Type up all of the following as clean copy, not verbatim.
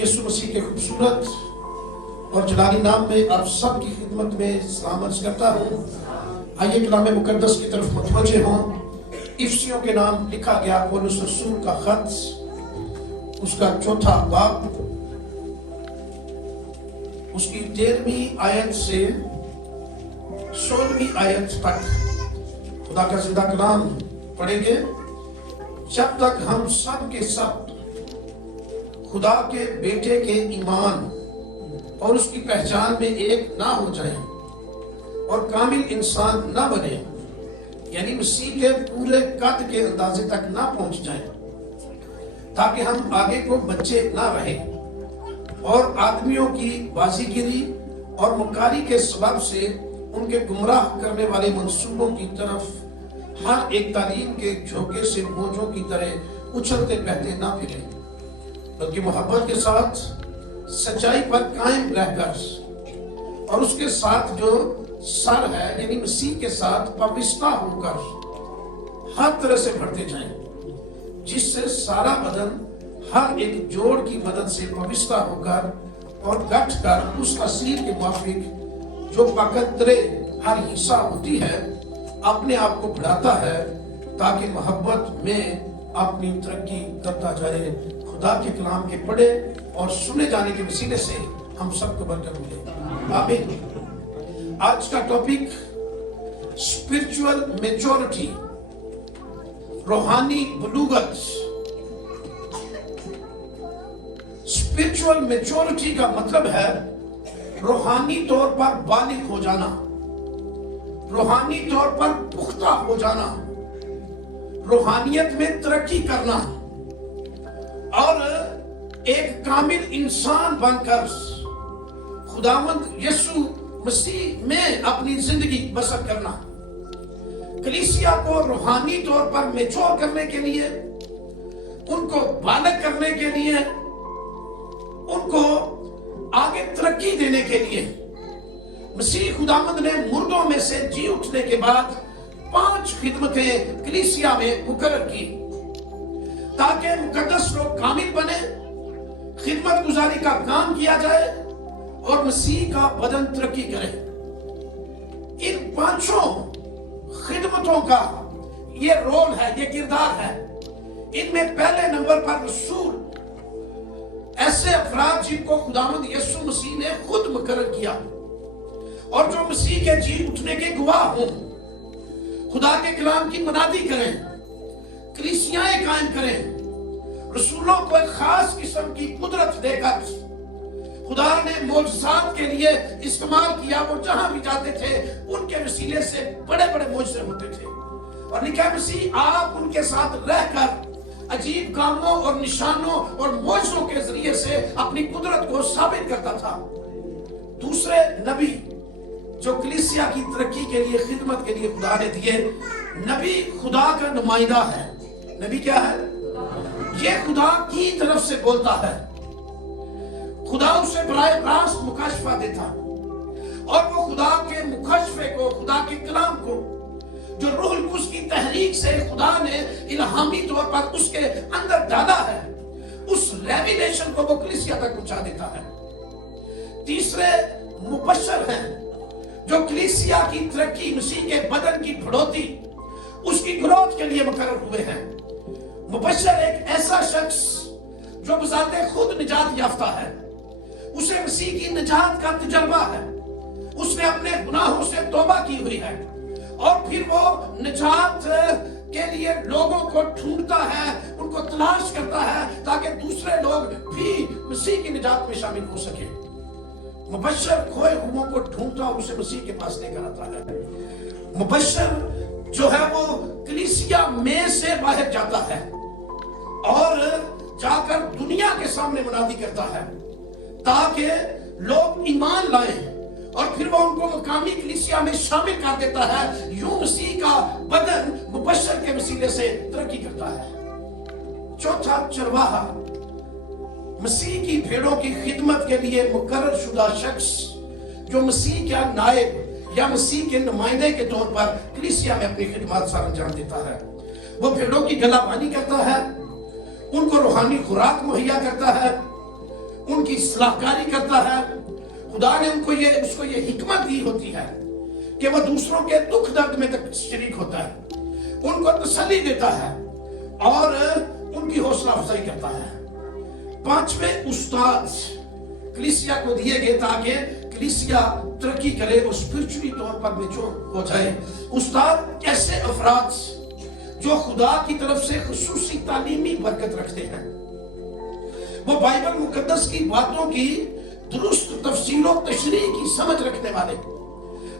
यीशु मसीह के खूबसूरत और जलाली नाम में आप सब की खिदमत में सलाम अर्ज करता हूँ। आइए कलाम मुकद्दस की तरफ मुतवज्जे हों। इफसियों के नाम लिखा गया पौलुस रसूल का खत, उसका चौथा बाब, उसकी 13वीं आयत से 16वीं आयत तक खुदा का जिंदा कलाम पढ़ेंगे। जब तक हम सब के सब खुदा के बेटे के ईमान और उसकी पहचान में एक ना हो जाए और कामिल इंसान ना बने, यानी मसीह के पूरे कद के अंदाजे तक ना पहुंच जाए, ताकि हम आगे को बच्चे ना रहे और आदमियों की बाजीगिरी और मुकारी के सबब से उनके गुमराह करने वाले मंसूबों की तरफ हर एक तालीम के झोंके से बोझों की तरह उछलते बहते ना फिरे, बल्कि मोहब्बत के साथ सच्चाई पर कायम रहकर और उसके साथ जो सर है यानी मसीह के साथ पवित्रता होकर हर तरह से बढ़ते जाएं, जिससे सारा बदन हर एक जोड़ की मदद से पवित्रता होकर और गठ कर उस असीर के मुआफिक जो पकड़े हर हिस्सा होती है अपने आप को बढ़ाता है, ताकि मोहब्बत में अपनी तरक्की करता जाए। खुदा के कलाम के पढ़े और सुने जाने के वसीले से हम सबको बरकत मिले, आमीन। आज का टॉपिक स्पिरिचुअल मैच्योरिटी, रूहानी बलूगत। स्पिरिचुअल मैच्योरिटी का मतलब है रूहानी तौर पर बालिग हो जाना, रूहानी तौर पर पुख्ता हो जाना, रूहानियत में तरक्की करना और एक कामिल इंसान बनकर खुदावंद यीशु मसीह में अपनी जिंदगी बसर करना। कलीसिया को रूहानी तौर पर मैच्योर करने के लिए, उनको बालक करने के लिए, उनको आगे तरक्की देने के लिए मसीह खुदावंद ने मुर्दों में से जी उठने के बाद 5 खिदमतें कलीसिया में मुकर्रर की, ताकि मुकद्दस लोग कामिल बने, खिदमत गुजारी का काम किया जाए और मसीह का बदन तरक्की करे। इन 5 खिदमतों का ये रोल है, ये किरदार है। इनमें पहले नंबर पर रसूल, ऐसे अफराद जिनको खुदावंद यीशु मसीह ने खुद मुकर्रर किया और जो मसीह के जी उठने के गवाह हों, खुदा के कलाम की मनादी करें, कलीसियाएं कायम करें, रसूलों को एक खास किस्म की कुदरत देकर खुदा ने मौजज़ात के लिए इस्तेमाल किया। वो जहां भी जाते थे उनके वसीले से बड़े बड़े मौजज़े होते थे और लिखा मसीह आप उनके साथ रहकर अजीब कामों और निशानों और मौजज़ों के जरिए से अपनी कुदरत को साबित करता था। दूसरे नबी जो कलीसिया की तरक्की के लिए, खिदमत के लिए खुदा ने दिए, नबी खुदा का नुमाइंदा है। नबी क्या है? ये खुदा की तरफ से बोलता है, खुदा उसे बराह रास्त मुकाशफा देता और वो खुदा के मुकाशफे को, खुदा के कलाम को जो रूहुल कुद्स की तहरीक से खुदा ने इल्हामी तौर पर उसके अंदर डाला है, उस रेविलेशन को वो कलीसिया तक पहुंचा देता है। तीसरे मुबश्शिर हैं जो कलीसिया की तरक्की, मसीह के बदन की बढ़ोतरी, उसकी ग्रोथ के लिए मुकर्रर हुए हैं। मुबश्शिर एक ऐसा शख्स जो बजाते खुद निजात याफ्ता है, उसे मसीह की निजात का तजर्बा है, उसने अपने गुनाहों से तौबा की हुई है और फिर वो निजात के लिए लोगों को ढूंढता है, उनको तलाश करता है, ताकि दूसरे लोग भी मसीह की निजात में शामिल हो सके। मुबश्शिर खोए हुओं को ढूंढता और उसे मसीह के पास लेकर आता है। मुबश्शिर जो है वो कलीसिया में से बाहर जाता है और जाकर दुनिया के सामने मुनादी करता है, ताकि लोग ईमान लाएं और फिर वो उनको मुकामी कलीसिया में शामिल कर देता है। यूं मसीह का बदन मुबश्शिर के वसीले से तरक्की करता है। चौथा चरवाहा, मसीह की भेड़ों की खिदमत के लिए मुकर्रर शुदा शख्स जो मसीह का नायब या मसीह के नुमाइंदे के तौर पर कलीसिया में अपनी खिदमत सर अंजाम देता है। वो भेड़ों की गलाबानी करता है, उनको रूहानी खुराक मुहैया करता है, ان کی صلاحکاری کرتا ہے. خدا نے اس کو یہ حکمت دی ہوتی ہے کہ وہ دوسروں کے دکھ درد میں تک شریک ہوتا ہے, ان کو تسلی دیتا ہے اور ان کی حوصلہ افزائی کرتا ہے. 5ویں استاد کلیسیا کو دیے گئے تاکہ کلیسیا ترقی کرے اور اسپرچولی طور پر میچور ہو جائے. استاد ایسے افراد جو خدا کی طرف سے خصوصی تعلیمی برکت رکھتے ہیں, وہ بائبل مقدس کی باتوں کی درست تفسیر و تشریح کی سمجھ رکھنے والے,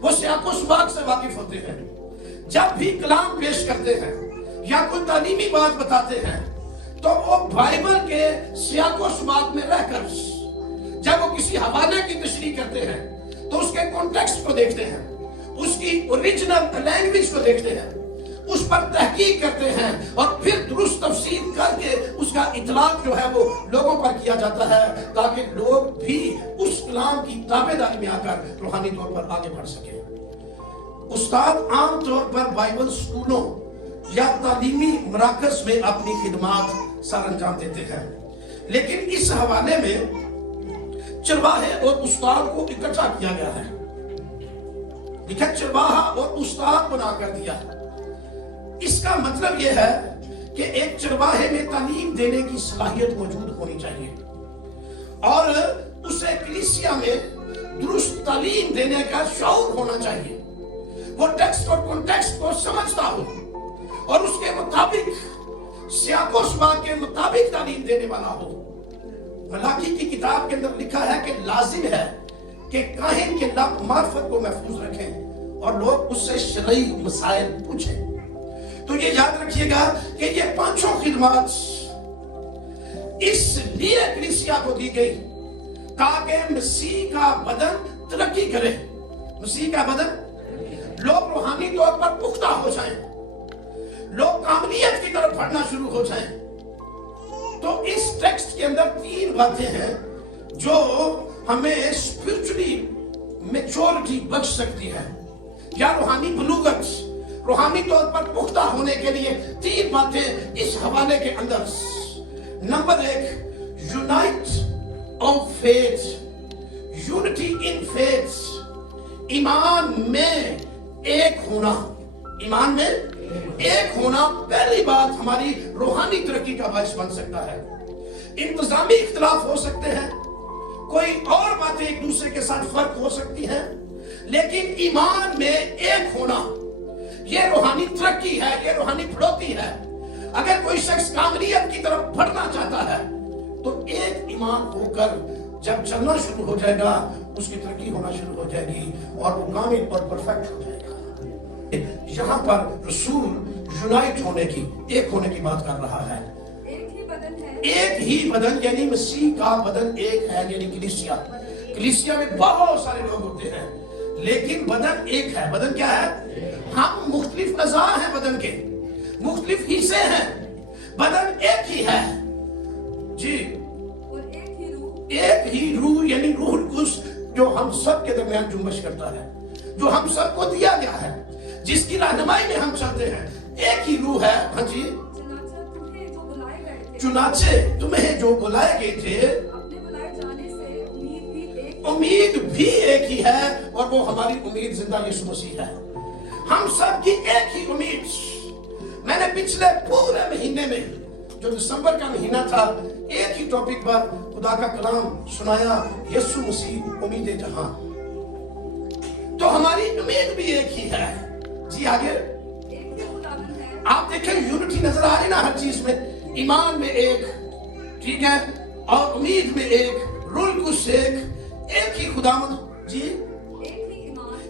وہ سیاق و سباق سے واقف ہوتے ہیں. جب بھی کلام پیش کرتے ہیں یا کوئی تعلیمی بات بتاتے ہیں تو وہ بائبل کے سیاق و سباق میں رہ کر, جب وہ کسی حوالے کی تشریح کرتے ہیں تو اس کے کانٹیکسٹ کو دیکھتے ہیں, اس کی اوریجنل لینگویج کو دیکھتے ہیں, اس پر تحقیق کرتے ہیں اور پھر درست تفسیر کر کے اس کا اطلاق جو ہے وہ لوگوں پر کیا جاتا ہے تاکہ لوگ بھی اس کلام کی تابعداری میں آ کر روحانی طور پر آگے بڑھ سکیں. استاد عام طور پر بائبل سکولوں یا تعلیمی مراکز میں اپنی خدمات سر انجام دیتے ہیں, لیکن اس حوالے میں چرواہے اور استاد کو اکٹھا کیا گیا ہے. لکھا چرواہا اور استاد بنا کر دیا. اس کا مطلب یہ ہے کہ ایک چرواہے میں تعلیم دینے کی صلاحیت موجود ہونی چاہیے اور اسے کلیسیا میں درست تعلیم دینے کا شعور ہونا چاہیے. وہ ٹیکسٹ اور کانٹیکسٹ کو سمجھتا ہو اور اس کے مطابق سیاق و سباق کے مطابق تعلیم دینے والا ہو. ملاکی کی کتاب کے اندر لکھا ہے کہ لازم ہے کہ کاہن کے لب معرفت کو محفوظ رکھیں اور لوگ اس سے شرعی مسائل پوچھیں. تو یہ یاد رکھیے گا کہ یہ 5 خدمات اس لیے کلیسیا کو دی گئی تاکہ مسیح کا بدن ترقی کرے. مسیح کا بدن, لوگ روحانی طور پر پختہ ہو جائیں, لوگ کاملیت کی طرف بڑھنا شروع ہو جائیں. تو اس ٹیکسٹ کے اندر 3 باتیں ہیں جو ہمیں اسپرچولی میچورٹی بخش سکتی ہے یا روحانی بلوغت, روحانی طور پر پختہ ہونے کے لیے 3 باتیں اس حوالے کے اندر. Number 1, unity of faith, unity in faith, ایمان میں ایک ہونا. ایمان میں ایک ہونا پہلی بات ہماری روحانی ترقی کا باعث بن سکتا ہے. انتظامی اختلاف ہو سکتے ہیں, کوئی اور باتیں ایک دوسرے کے ساتھ فرق ہو سکتی ہیں, لیکن ایمان میں ایک ہونا یہ روحانی ترقی ہے, یہ روحانی بڑھوتی ہے. اگر کوئی شخص کاملیت کی طرف بڑھنا چاہتا ہے تو ایک ایمان ہو کر جب چلنا شروع ہو جائے گا اس کی ترقی ہونا شروع ہو جائے گی اور وہ کامل اور پرفیکٹ ہو جائے گا. یہاں پر رسول یونائٹ ہونے کی, ایک ہونے کی بات کر رہا ہے. ایک ہی بدن یعنی مسیح کا بدن ایک ہے, یعنی کلیسیا. کلیسیا میں بہت سارے لوگ ہوتے ہیں لیکن بدن ایک ہے. بدن کیا ہے؟ ہم مختلف اعضاء ہیں, بدن کے مختلف حصے ہیں, بدن ایک ہی ہے جی. ایک ہی روح یعنی روح القدس جو ہم سب کے درمیان جنبش کرتا ہے, جو ہم سب کو دیا گیا ہے, جس کی رہنمائی میں ہم چلتے ہیں. ایک ہی روح ہے. ہاں جی. چنانچہ تمہیں جو بلائے گئے تھے امید بھی ایک ہی ہے اور وہ ہماری امید زندہ یسوع مسیح ہے. ہم سب کی ایک ہی امید. میں نے پچھلے پورے مہینے میں جو دسمبر کا مہینہ تھا ایک ہی ٹاپک پر خدا کا کلام سنایا, یسوع مسیح امید جہاں. تو ہماری امید بھی ایک ہی ہے جی. آگے آپ دیکھیں یونٹی نظر آ رہی نا ہر چیز میں. ایمان میں ایک, ٹھیک ہے, اور امید میں ایک, روح القدس ایک ہی خداوند جی,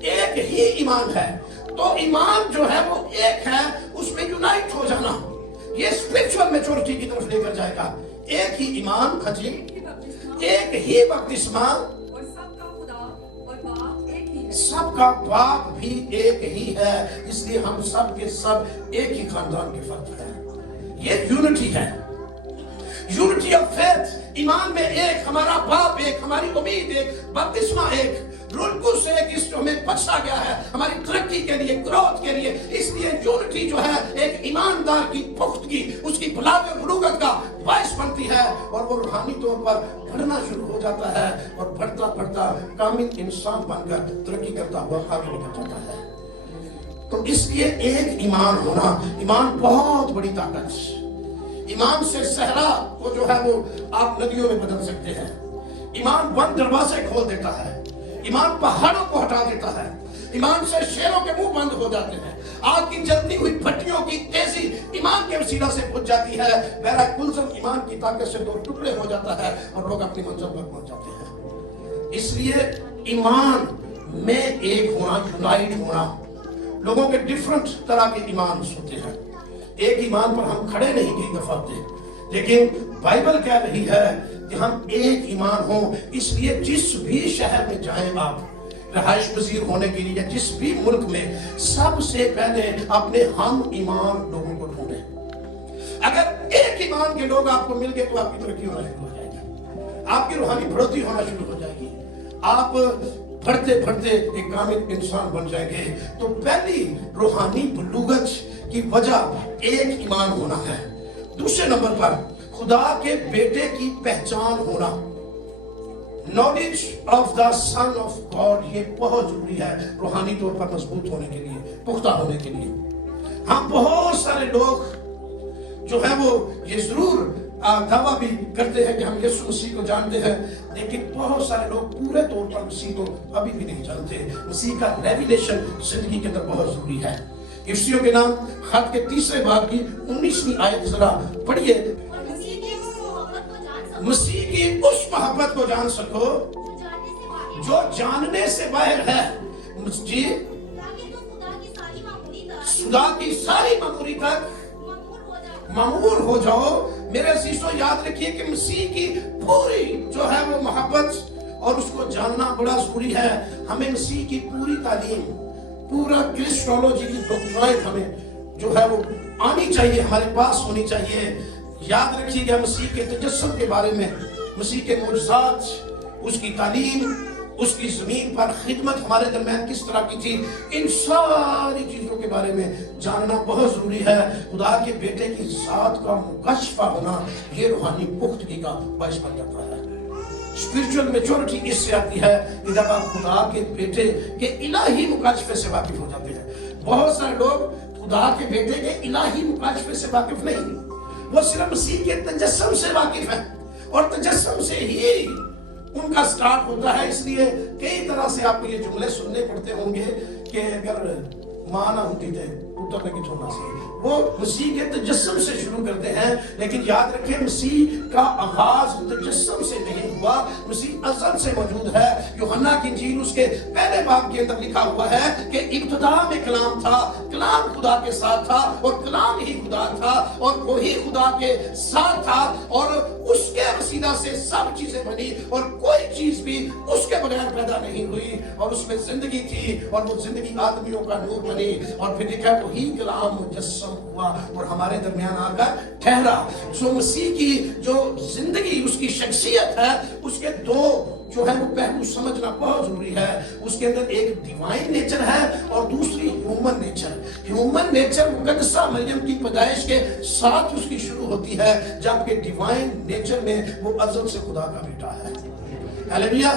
ایک ہی ایمان ہے. تو ایمان جو ہے وہ ایک ہے, اس میں یونائٹ ہو جانا یہ اسپرچول میچورٹی کی طرف لے کر جائے گا. ایک ہی ایمان, ہاں جی, ایک ہی بپتسمہ, سب کا باپ بھی ایک ہی ہے, اس لیے ہم سب کے سب ایک ہی خاندان کے فرد ہیں. یہ یونٹی ہے. यूनिटी ऑफ फेथ, ईमान में एक, हमारा बाप एक, हमारी उम्मीद एक, बपतिस्मा एक, रुलकुस एक, इसको हमें बख्शा गया है हमारी तरक्की के लिए, ग्रोथ के लिए। इसलिए यूनिटी जो है एक ईमानदार की पुख्तगी, उसकी बुलावे बुलूगत का बायस बनती है और वो रूहानी तौर पर बढ़ना शुरू हो जाता है और बढ़ता बढ़ता कामिल इंसान बनकर तरक्की करता हुआ आगे निकल जाता है। तो इसलिए एक ईमान होना, ईमान बहुत बड़ी ताकत। ईमान से सहरा को जो है वो आप नदियों में बदल सकते हैं। ईमान बंद दरवाजे खोल देता है, ईमान पहाड़ों को हटा देता है, ईमान से शेरों के मुंह बंद हो जाते हैं, आग की जलती हुई भट्टियों की तेजी ईमान के वसीला से बुझ जाती है, बहरा कुलसम ईमान की ताकत से दो टुकड़े हो जाता है और लोग अपनी मंजिल पर पहुंच जाते हैं। इसलिए ईमान में एक होना, यूनाइट होना, लोगों के डिफरेंट तरह के ईमान होते हैं, एक ईमान पर हम खड़े नहीं कई दफा थे, लेकिन बाइबल कह रही है कि हम एक ईमान हो। इसलिए जिस भी शहर में जाएं आप रहाइश पजीर होने के लिए, जिस भी मुल्क में, सबसे पहले अपने हम ईमान लोगों को ढूंढें। अगर एक ईमान के लोग आपको मिल गए तो आपकी तरक्की होना शुरू हो जाएगी, आपकी रूहानी बढ़ोतरी होना शुरू हो जाएगी, आप बढ़ते बढ़ते एक कामिल इंसान बन जाएंगे। तो पहली रूहानी बलूगत की वजह एक ईमान होना है। दूसरे नंबर पर खुदा के बेटे की पहचान होना, knowledge of the son of God, ये बहुत जरूरी है रूहानी तौर पर मजबूत होने के लिए, पुख्ता होने के लिए। हम बहुत सारे लोग जो है वो ये जरूर दावा भी करते हैं कि हम यीशु मसीह को जानते हैं, लेकिन बहुत सारे लोग पूरे तौर पर मसीह को अभी भी नहीं जानते। मसीह का रेवलेशन जिंदगी के अंदर बहुत जरूरी है। इफ्सियों के नाम खत के 3 बाब की 19वीं आयत जरा पढ़िए। मसीह की उस मोहब्बत को जान सको जो जानने से बाहर है, जी, खुदा की सारी मामूली तक मामूल हो जाओ। मेरे अजीजों याद रखिए कि मसीह की पूरी जो है वो मोहब्बत और उसको जानना बड़ा जरूरी है। हमें मसीह की पूरी तालीम, पूरा क्रिस्टोलॉजी की डॉक्ट्राइन हमें जो है वो आनी चाहिए, हमारे पास होनी चाहिए। याद रखिएगा मसीह के तजस्सुम के बारे में, मसीह के मुअजिज़ात, उसकी तालीम, उसकी जमीन पर खिदमत हमारे दरमियान किस तरह की थी, इन सारी चीजों के बारे में जानना बहुत जरूरी है। खुदा के बेटे की जात का मुकशफा होना ये रूहानी पुख्तगी का बायस बन जाता है। स्पिरिचुअल मैच्योरिटी इससे आती है कि जब आप खुदा के बेटे के इलाही मुकाशफे से वाकिफ हो जाते हैं। बहुत सारे लोग खुदा के बेटे के इलाही मुकाशफे से वाकिफ नहीं, वो सिर्फ मसीह के तजस्सुम से वाकिफ है और तजस्सुम से ही उनका स्टार्ट होता है। इसलिए कई तरह से आपको ये जुमले सुनने पड़ते होंगे कि अगर मां ना होती थे पुत्र ने किथों ना सी, वो मसीह के तजस्सुम से शुरू करते हैं। लेकिन याद रखें मसीह का आगाज तजस्सुम से नहीं हुआ, मसीह अज़ल से मौजूद है। यूहन्ना की इंजील उसके पहले बाब के अंदर लिखा हुआ है कि इब्तिदा में कलाम था, कलाम खुदा के साथ था और कलाम ही खुदा था और वही खुदा के साथ था और उसके वसीला से सब चीजें बनी और कोई चीज भी उसके बगैर पैदा नहीं हुई और उसमें जिंदगी थी और वो जिंदगी आदमियों का नूर बनी। और फिर लिखा वही कलाम मुजस्सम हुआ और हमारे दरमियान आकर ठहरा। सो मसीह की जो जिंदगी, उसकी शख्सियत है, उसके दो जो है वो पहलू समझना बहुत जरूरी है। उसके अंदर एक डिवाइन नेचर है और दूसरी ह्यूमन नेचर। ह्यूमन नेचर मुकद्दसा मरियम की पैदाइश के साथ उसकी शुरू होती है, जबकि डिवाइन नेचर में वो अज़ल से खुदा का बेटा है। हालेलुया।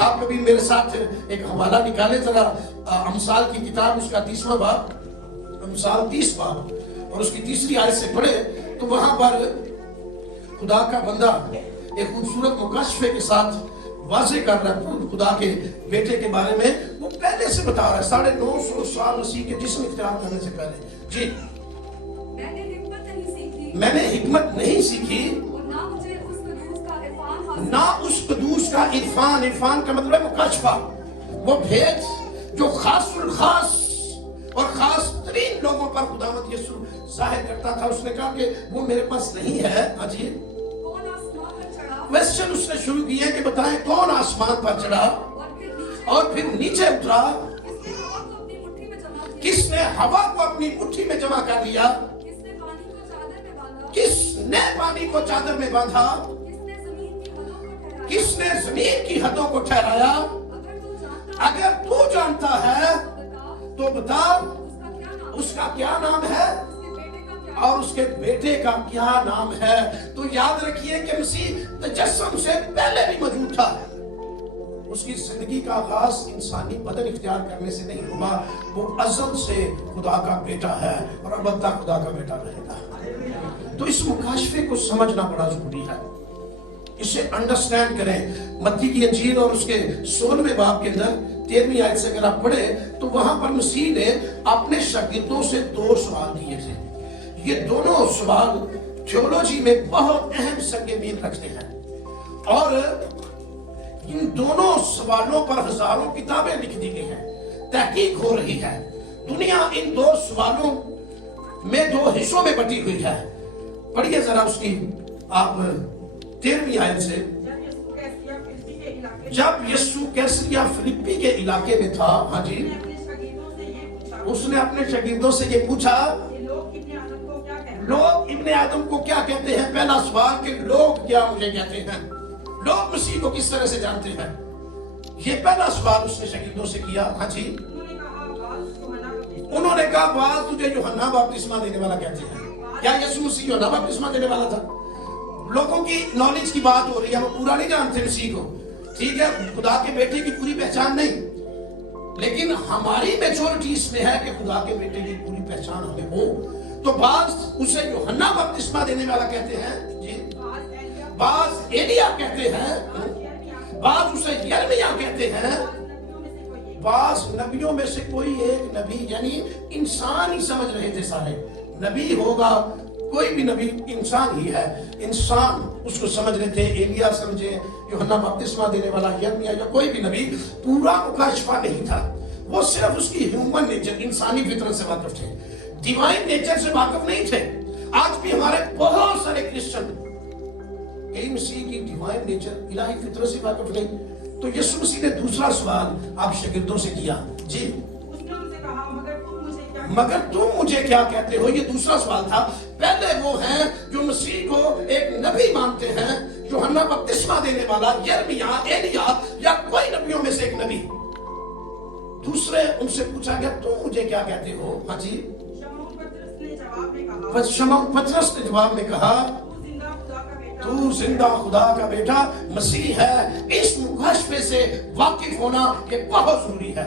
आप कभी मेरे साथ एक हवाला निकाले जरा, अमसाल की किताब उसका 30वां बाब, अमसाल 30 बाब और उसकी 3री आयत से पढ़े तो वहां पर खुदा का बंदा एक खूबसूरत मुकाशफे के साथ वाज़े कर रहा है खुदा के बेटे के बारे में। वो पहले से बता रहा है 950 साल मसीह के जिस्म इख्तियार करने से पहले। जी, मैंने हिकमत नहीं सीखी ना उस कदूस का इरफान। इरफान का मतलब है मुकाशफा, वो भेद जो खासुल खास और खास तरीन लोगों पर खुदावंद यीशु जाहिर करता था। उसने कहा कि वो मेरे पास नहीं है। अजी क्वेश्चन उसने शुरू किया कि बताएं कौन आसमान पर चढ़ा और फिर नीचे उतरा, किसने हवा को अपनी मुट्ठी में जमा कर लिया, किसने नए पानी को चादर में बांधा, किसने जमीन की हदों को ठहराया? अगर तू जानता है तो बता उसका क्या नाम है और उसके बेटे का क्या नाम है। तो याद रखिए कि मसीह तजस्सुम से पहले भी मौजूद था। उसकी जिंदगी का आगाज इंसानी बदन इख्तियार करने से नहीं हुआ, वो अज़ल से खुदा का बेटा है और अबद्दा खुदा का बेटा रहेगा। तो इस मुकाशफे को समझना बड़ा जरूरी है, इसे अंडरस्टैंड करें। मत्ती की इंजील और उसके 16वें बाब के अंदर 13वीं आयत से अगर आप पढ़े तो वहां पर मसीह ने अपने शागिर्दों से 2 सवाल किए थे। ये दोनों सवाल थियोलॉजी में बहुत अहम संगीन रखते हैं और इन दोनों सवालों पर हजारों किताबें लिख दी गई हैं, तहकीक हो रही है। दुनिया इन 2 सवालों में 2 हिस्सों में बटी हुई है। पढ़िए जरा उसकी आप 13वीं आयत से। जब यीशु कैसरिया फिलिप्पी के इलाके में था, हाँ जी, उसने अपने शागिर्दों से ये पूछा, लोग इब्ने आदम को क्या कहते हैं? पहला सवाल कि लोग क्या मुझे कहते हैं, लोग मसीह को किस तरह से जानते हैं? ये पहला सवाल उसने शागिर्दों से किया। हाँ जी, उन्होंने कहा बात तुझे यूहन्ना बपतिस्मा देने वाला कहते हैं। क्या यीशु मसीह यूहन्ना बपतिस्मा देने वाला था? लोगों की नॉलेज की बात हो रही है, वो पूरा नहीं जानते मसीह को, ठीक है, खुदा के बेटे की पूरी पहचान नहीं, लेकिन हमारी मैच्योरिटी इसमें है कि खुदा के बेटे की पूरी पहचान हमें हो। तो बाज उसे यूहन्ना बपतिस्मा देने वाला कहते हैं जी, बाज एलिया कहते हैं, बाज उसे यिर्मयाह कहते हैं, बाज नबियों में से कोई एक नबी, यानी इंसान ही समझ रहे थे सारे। नबी होगा, कोई भी नबी इंसान ही है, इंसान उसको समझ रहे थे। एलिया समझे, यूहन्ना बपतिस्मा देने वाला यिर्मयाह, या कोई भी नबी पूरा मुकाशफा नहीं था। वो सिर्फ उसकी ह्यूमन नेचर, इंसानी फितरत से वाकिफ थे, डिवाइन नेचर से वाकिफ नहीं थे। आज भी हमारे बहुत सारे क्रिश्चियन कई मसीह की डिवाइन नेचर, इलाही फितरत से वाकिफ नहीं। तो यीशु मसीह ने दूसरा सवाल आप शागिर्दों से किया जी, मगर तुम मुझे क्या कहते हो? ये दूसरा सवाल था। पहले वो हैं जो मसीह को एक नबी मानते हैं, यूहन्ना बपतिस्मा देने वाला, यिर्मयाह, एलिया या कोई नबियों में से एक नबी। दूसरे उनसे पूछा गया तुम मुझे क्या कहते हो? हाँ जी, शमौन पतरस ने जवाब में कहा तू जिंदा खुदा का बेटा मसीह है। इस मुकाशफे से वाकिफ होना ये बहुत जरूरी है।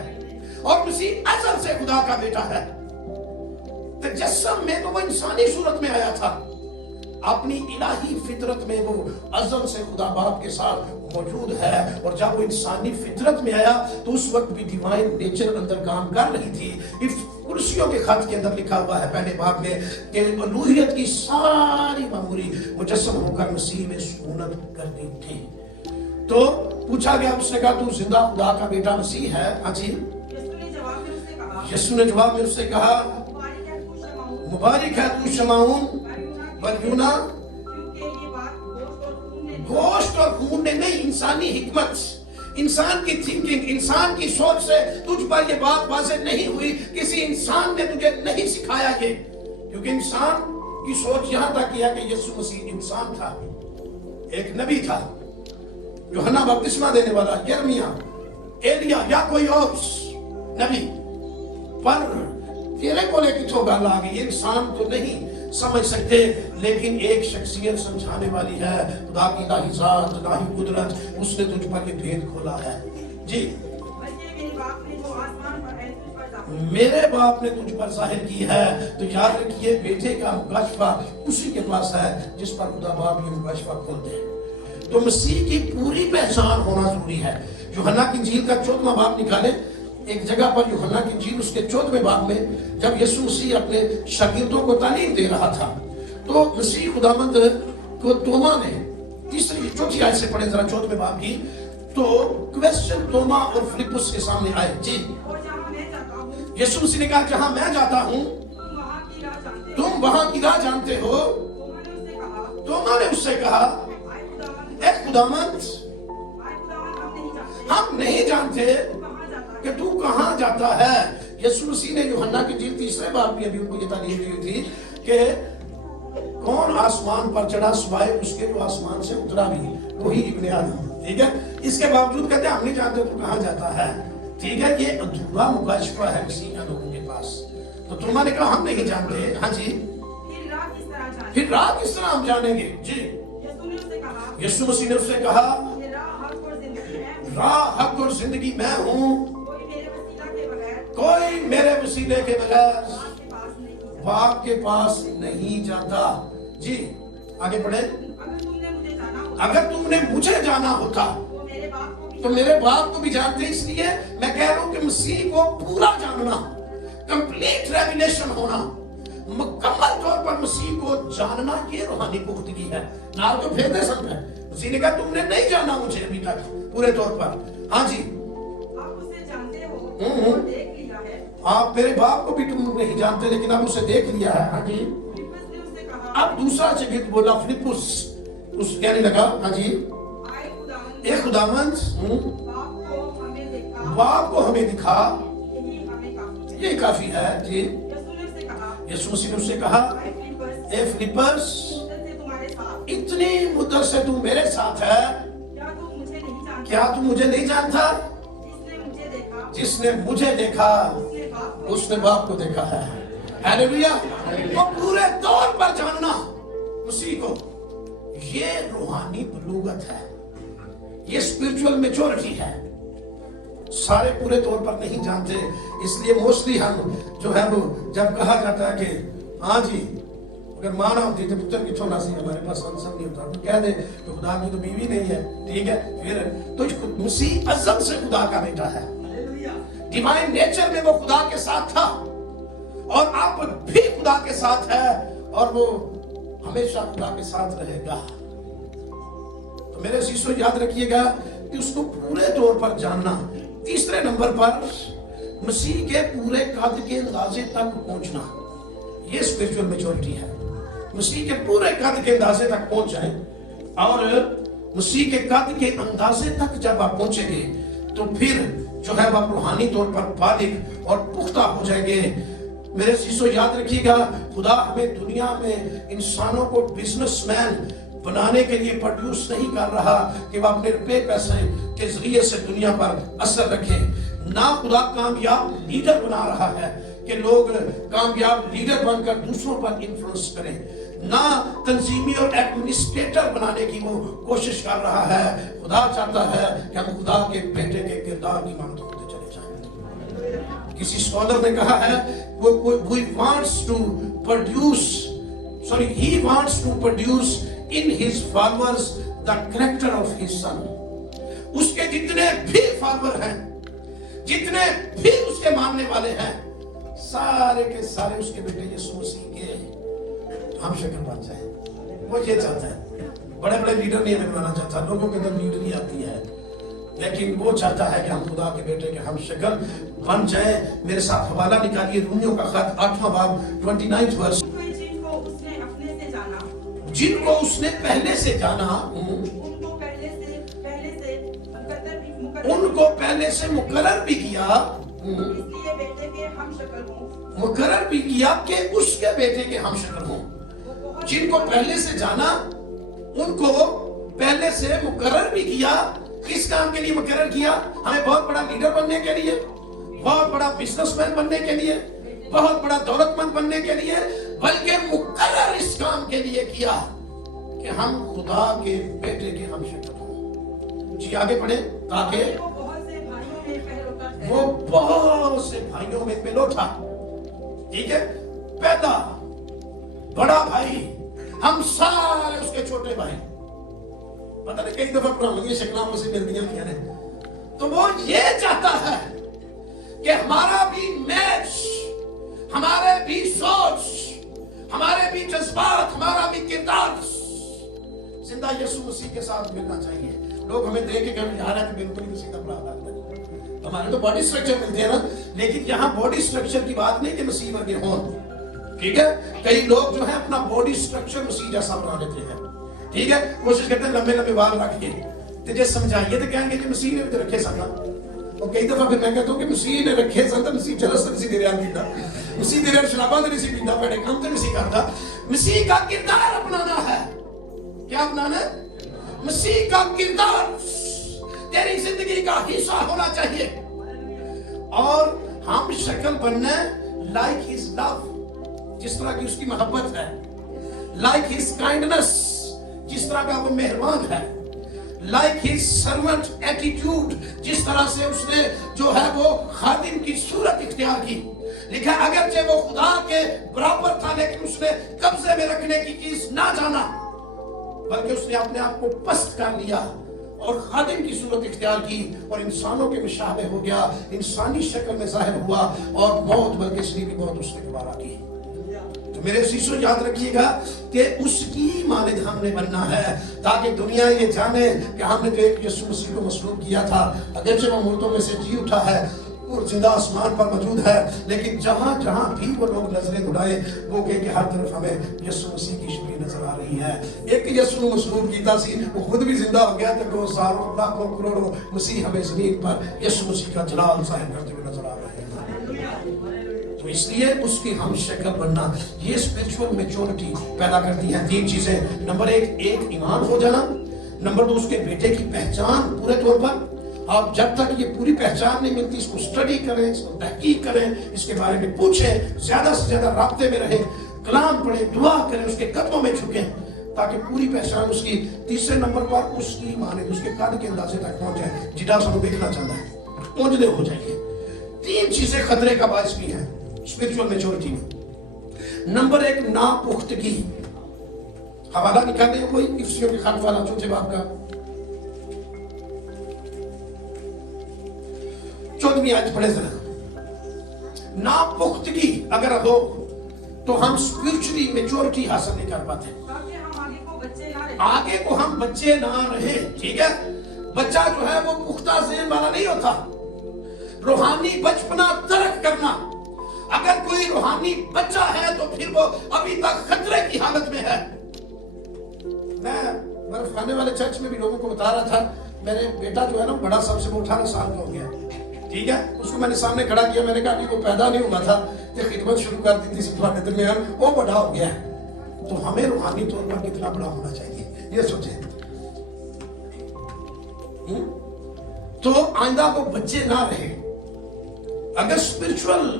और मसीह असल से खुदा का बेटा है। तजस्सुम में तो वो इंसानी सूरत में आया था, अपनी इलाही फितरत में वो अज़ल से खुदा बाप के साथ मौजूद है। और जब वो इंसानी फितरत में आया तो उस वक्त भी डिवाइन नेचर अंदर काम कर रही थी। इस कुर्सियों के खत के अंदर लिखा हुआ है पहले बाब में कि उलूहियत की सारी मामूरी मुजस्सम होकर मसीह में सुकूनत कर दी थी। तो पूछा गया, उसने कहा तू जिंदा खुदा का बेटा मसीह है? हाँ जी। यीशु ने जवाब में उससे कहा मुबारक है तू शमाउन बरयूना, गोश्त और खून ने नहीं, इंसानी हिकमत, इंसान की थिंकिंग, इंसान की सोच से तुझ पर ये बात वाज़ेह नहीं हुई। किसी इंसान ने तुझे नहीं सिखाया ये, क्योंकि इंसान की सोच यहां तक किया कि यीशु मसीह इंसान था, एक नबी था, यूहन्ना बपतिस्मा देने वाला, यिर्मयाह, एलिया या कोई और नबी। पर तेरे को लेकर तो गल आ गई, इंसान तो नहीं समझ सकते, लेकिन एक शख्सियत समझाने वाली है, खुदा की इलाही ज़ात, इलाही कुदरत, उसने तुझ पर ये भेद खोला है जी। मेरे बाप ने तुझ पर जाहिर की है। तो याद रखिए बेटे का मुकाशफा उसी के पास है जिस पर खुदा बाप ये मुकाशफा खोल दे। तो मसीह की पूरी पहचान होना जरूरी है। यूहन्ना की इंजील का 14वां बाब निकाले, एक जगह पर यूहन्ना की इंजील उसके 14वें बाब में जब यीशु मसीह अपने शागिर्दों को तालीम दे रहा था तो मसीह खुदावंद को तोमा ने तीसरी चौथी आयत से पढ़े जरा 14वें बाब की, तो क्वेश्चन तोमा और फिलिपुस के सामने आए जी। यीशु मसीह ने कहा जहां मैं जाता हूं तुम वहां की राह जानते हो। तोमा ने उससे कहा ए खुदावंद, हम नहीं जानते कि तू कहां जाता है। यीशु मसीह ने यूहन्ना की इंजील तीसरे बाब में अभी उनको ये तालीम दी थी कि कौन आसमान पर चढ़ा सिवाय उसके जो आसमान से उतरा भी, वही इब्ने आदम। ठीक है, इसके बावजूद कहते हैं हम नहीं जानते तो कहाँ जाता है। ठीक है, ये अधूरा मुकाशफा है मसीह लोगों के पास। तो तुमने कहा हम नहीं जानते। हाँ जी, फिर राह किस तरह हम जानेंगे जी। यीशु मसीह ने उससे कहा राह हक और जिंदगी मैं हूँ, कोई मेरे वसीले के बगैर बाप के पास नहीं जाता जी। आगे बढ़े। अगर तुमने मुझे जाना होता तो मेरे बाप को भी जानते। इसलिए मैं कह रहा हूं कि मसीह को पूरा जानना, कंप्लीट रेवलेशन होना, मुकम्मल तौर पर मसीह को जानना, ये रूहानी पुख्तगी है। ना तो फेर दे सकता है। मसीह ने कहा तुमने नहीं जाना मुझे अभी तक पूरे तौर पर। हाँ जी, आप उसे जानते हो और देख लिया है। आप मेरे बाप को भी तुम नहीं जानते, लेकिन अब उसे देख लिया है। हाँ जी, अब दूसरा जगह बोला फिलिपुस, उस कहने लगा हाँ जी, एक खुदावंद बाप को हमें दिखा, ये काफी है जी। यीशु मसीह ने उससे कहा ए फिलिपस, इतनी मुद्दत से तू मेरे साथ है, क्या तू मुझे नहीं जानता? जिसने मुझे देखा उसने बाप को देखा है। हालेलुया। तो पूरे तौर पर जानना मसीह को, ये रूहानी बलूगत है, ये स्पिरिचुअल मैच्योरिटी है। सारे पूरे तौर पर नहीं जानते, इसलिए मोस्टली हम जो है वो जब कहा जाता है कि हाँ जी अगर माँ ना होती तो पुत्र की छोना सी हमारे पास आंसर नहीं होता, तो कह दे तो खुदा की तो बीवी नहीं है। ठीक है, फिर तो मसीह अज़ल से खुदा का बेटा है, डिवाइन नेचर में वो खुदा के साथ था और आप भी खुदा के साथ है और वो हमेशा खुदा के साथ रहेगा। तो मेरे शिष्यों याद रखिएगा कि उसको पूरे तौर पर जानना। तीसरे नंबर पर मसीह के पूरे कद के अंदाजे तक पहुंचना, ये स्पिरिचुअल मैच्योरिटी है। मसीह के पूरे कद के अंदाजे तक पहुंच जाए, और मसीह के कद के अंदाजे तक जब आप पहुंचेंगे तो फिर जो है आप रूहानी तौर पर बालिग और पुख्ता हो जाएंगे। मेरे शिष्यों याद रखिएगा, खुदा हमें दुनिया में इंसानों को बिजनेसमैन बनाने के लिए प्रोड्यूस नहीं कर रहा कि वह अपने रुपए पैसे के जरिए से दुनिया पर असर रखे। ना खुदा कामयाब लीडर बना रहा है कि लोग कामयाब लीडर बनकर दूसरों पर इन्फ्लुएंस करें, ना तंजीमी और एडमिनिस्ट्रेटर बनाने की वो कोशिश कर रहा है। खुदा चाहता है कि हम खुदा के बेटे के किरदार की मानते होते चले जाएं। किसी स्कॉलर ने कहा है he wants to produce in his followers the character of his son। उसके जितने भी फॉलोअर हैं, जितने भी उसके मानने वाले हैं, सारे के सारे उसके बेटे यीशु मसीह के हम शक्ल बन जाए। वो ये चाहता है। बड़े बड़े लीडर नहीं हमें बनाना चाहता, लोगों के अंदर लीडरी आती है, लेकिन वो चाहता है कि हम खुदा के बेटे के हम शक्ल बन जाए। मेरे साथ हवाला निकालिए रोमियो का खत 8वां बाब 29 वर्ष। जिनको उसने पहले से जाना उनको पहले से मुकर्रर भी किया, इसलिए बेटे के हम शक्ल हों। मुकर्रर भी किया कि उसके बेटे के हम शक्ल हों। जिनको पहले से जाना उनको पहले से मुकर्रर भी किया। किस काम के लिए मुकर्रर किया? हमें बहुत बड़ा लीडर बनने के लिए, बहुत बड़ा बिजनेसमैन बनने के लिए, बहुत बड़ा दौलतमंद बनने के लिए, बल्कि मुकर्रर इस काम के लिए किया कि हम खुदा के बेटे के हम शक्ल हों। जी आगे पढ़े। ताकि वो बहुत से भाइयों में पेलोठा, ठीक है, पहला बड़ा भाई, हम सारे उसके छोटे भाई। पता नहीं कई दफा पुरानी शक्लों में से मिलती हैं। तो वो ये चाहता है कि हमारा भी मैच, हमारे भी सोच, हमारे भी जज्बात, हमारा भी किरदार जिंदा यीशु मसीह के साथ मिलना चाहिए। लोग हमें देख के कहते यार है बिल्कुल ही सीधा बराबर है। हमारे तो बॉडी स्ट्रक्चर मिलते हैं ना, लेकिन यहाँ बॉडी स्ट्रक्चर की बात नहीं कि मसीह वर्गे हों। ठीक है, कई लोग जो है अपना बॉडी स्ट्रक्चर मसीह जैसा बना लेते हैं। ठीक है, कोशिश करते हैं लंबे लंबे बाल रख के, तो जे समझाइए तो कहेंगे कि मसीह ने भी रखे सन। और कई दफा फिर मैं कहता हूँ कि मसीह ने रखे सन तो मसीह चरस तो नहीं दे रहा पीता, मसीह दे रहा शराबा तो नहीं पीता, बड़े काम तो नहीं करता। مسیح کا کردار اپنانا ہے. کیا اپنانا ہے؟ مسیح کا کردار تیری زندگی کا حصہ ہونا چاہیے. اور ہم شکل بننا لائک ہز لو, جس طرح کی اس کی محبت ہے, لائک ہز کائنڈنس, جس طرح کا وہ مہربان ہے, لائک ہز سرونٹ ایٹیٹیوڈ, جس طرح سے اس نے جو ہے وہ خادم کی صورت اختیار کی. لکھا اگرچہ وہ خدا کے برابر تھا لیکن اس نے قبضے میں رکھنے کی چیز نہ جانا, بلکہ اس نے اپنے آپ کو پست کر لیا اور خادم کی صورت اختیار کی اور انسانوں کے مشابہ ہو گیا, انسانی شکل میں ظاہر ہوا اور موت بلکہ صلیبی موت اس نے دوبارہ کی. تو میرے عزیزو یاد رکھیے گا کہ اس کی مانند ہم نے بننا ہے تاکہ دنیا یہ جانے کہ ہم نے جو ایک یسوع مسیح کو مصلوب کیا تھا, اگرچہ وہ مردوں میں سے جی اٹھا ہے اور زندہ آسمان پر موجود ہے, لیکن جہاں جہاں بھی وہ لوگ نظریں اڑائے وہ کہ ہر طرف ہمیں یسوع مسیح کی شکل نظر آ رہی ہے. ایک یسوع مصلوب کیتا سی, وہ خود بھی زندہ ہو گیا تو ہزاروں لاکھوں کروڑوں مسیح ہمیں زمین پر یسوع مسیح کا جلال ظاہر کرتے ہوئے نظر آ رہے ہیں. تو اس لیے اس کی ہم شکل بننا یہ اسپرچول میچورٹی پیدا کرتی ہے. 3 چیزیں. نمبر 1 ایمان ہو جانا. نمبر 2 اس کے بیٹے کی پہچان پورے طور پر. آپ جب تک یہ پوری پہچان نہیں ملتی اس کو اسٹڈی کریں, اس کو تحقیق کریں, اس کے بارے میں پوچھیں, زیادہ سے زیادہ رابطے میں رہیں, کلام پڑھیں, دعا کریں, اس کے قدموں میں جھکیں تاکہ پوری پہچان اس کی. تیسرے نمبر پر اس کی مانند اس کے قد کے اندازے تک پہنچ جائے جدا سب دیکھنا چاہتا ہے, اونجلے ہو جائیے. 3 چیزیں خطرے کا باعث بھی ہیں اسپرچول میچورٹی میں. نمبر 1 ناپختگی. حوالہ نکال دیں کوئی افسیوں کے خط والا 4 باب کا 14ویں آیت پڑھے ذرا. ناپختگی اگر ہو تو ہم اسپرچولی میچورٹی حاصل نہیں کر پاتے. آگے کو ہم بچے نہ رہے. ٹھیک ہے, بچہ جو ہے وہ پختہ ذہن والا نہیں ہوتا. روحانی بچپنا ترک کرنا. اگر کوئی روحانی بچہ ہے تو پھر وہ ابھی تک خطرے کی حالت میں ہے. میں برف کھانے والے چرچ میں بھی لوگوں کو بتا رہا تھا, میرے بیٹا جو ہے نا بڑا سب سے وہ 18 سال کا ہو گیا. ٹھیک ہے, اس کو میں نے سامنے کھڑا کیا, میں نے کہا کہ وہ پیدا نہیں ہوا تھا کہ خدمت شروع کر دی تھی تمہارے درمیان, وہ بڑا ہو گیا ہے. تو ہمیں روحانی طور پر کتنا بڑا ہونا چاہیے یہ سوچیں. تو آئندہ کو بچے نہ رہے. اگر اسپرچول